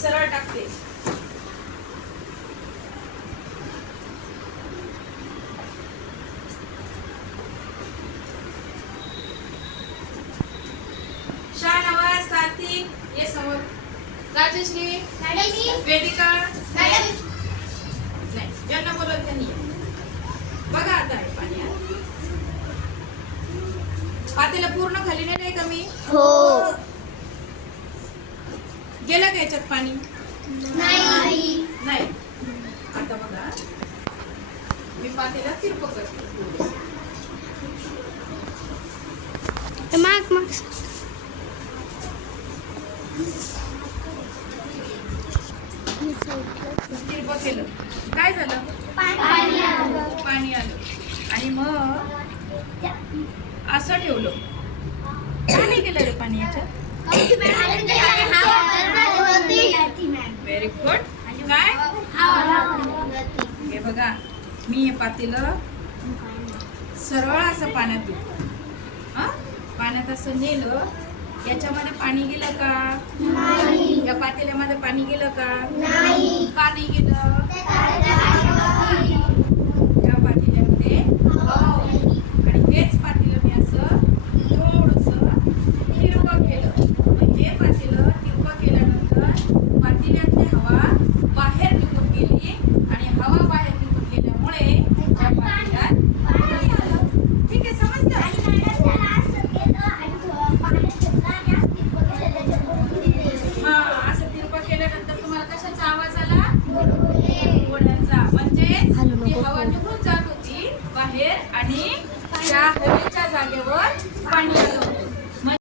सरळ टाकते. शाहनवाज, कार्तिक ये समोर. राजश्री, वेदिका, नाही ज्यांना बोलवलं त्यांनी या. बघा आता आहे पाणी. पातेला पूर्ण खाली नाही का मी? हो. गेलं का याच्यात पाणी? नाही. नाही. आता बघा मी पातेला तिरप करते. माग माग. तिरप केलं काय झालं? पाणी आलं आणि मग असं ठेवलं. काय नाही केलं रे पाणी याच्यात? Very good. काय हे बघा मी हे पातेलं सरळ असं पाण्यात दिलं. पाण्यात असं नेलं. याच्यामध्ये पाणी गेलं का? या पातेल्यामध्ये पाणी गेलं का? का नाही गेलं?